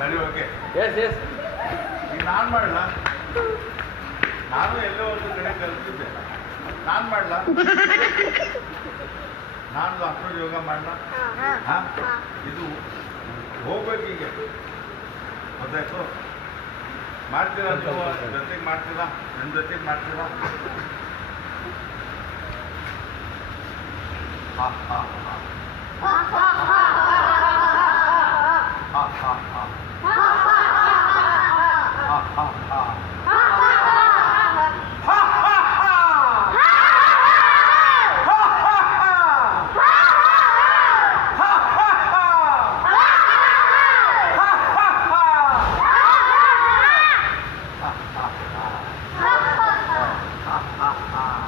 ನಡೆಯೋಕೆ S S ಈಗ ನಾನು ಮಾಡಲ್ಲ. ನಾನು ಎಲ್ಲೋ ಒಂದು ಕಡೆ ಕಲಿತಿದ್ದೆ. ನಾನು ಮಾಡಲ್ಲ. ನಾನು ಅಷ್ಟು ಯೋಗ ಮಾಡಲ್ಲ. ಹಾಂ, ಇದು ಹೋಗ್ಬೇಕು ಈಗ. ಗೊತ್ತಾಯ್ತು? ಮಾಡ್ತೀರಾ ನೀವು? ಜೊತೆಗೆ ಮಾಡ್ತೀರಾ? ನನ್ನ ಜೊತೆಗೆ ಮಾಡ್ತೀರಾ? ಹಾಂ ಹಾಂ ಹಾಂ ಹಾಂ ಹಾಂ ಹಾಂ ಹಾಂ Ha ha ha!